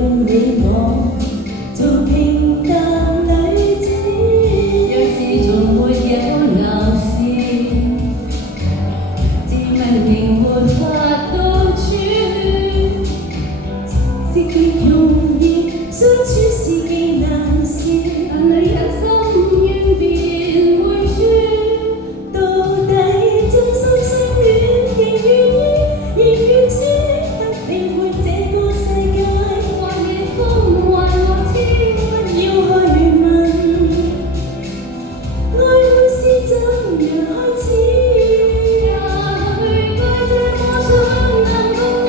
你我做平淡女子，若是從沒有鬧事，自問仍沒法到處。是極容易相處是極難事，但女人心願便會輸。到底真心相戀亦願意，亦願捨得離開這個世界。還未風還我千不要去問，愛會是怎樣開始？也許愛這麼想能共你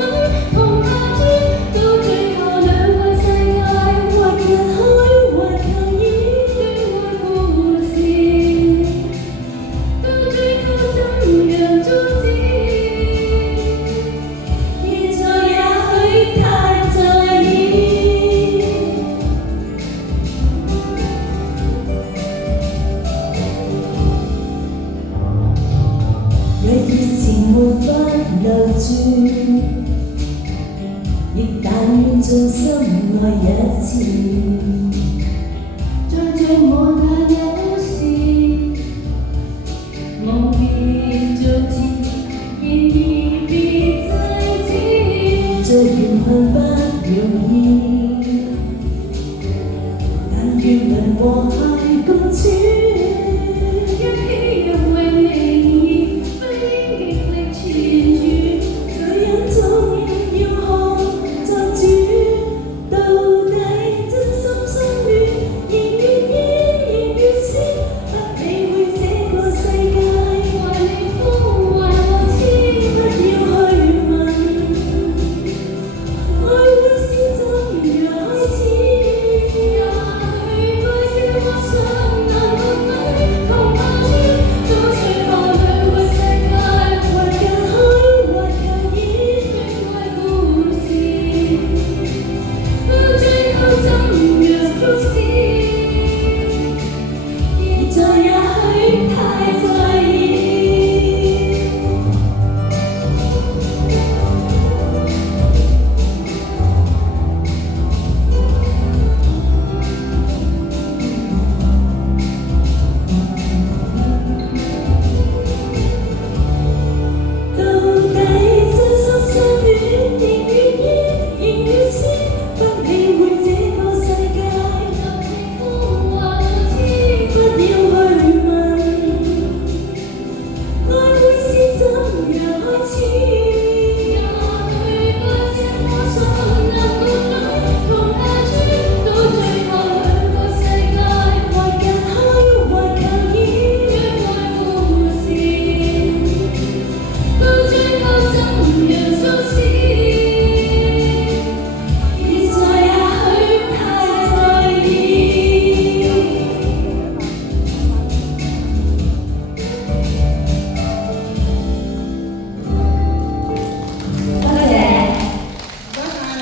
同下去，到最後兩個世界或人海或求醫，戀愛故事，到最後怎樣終止？現在也許太在意。若熱情沒法留住，亦但願盡心愛一次。在最愛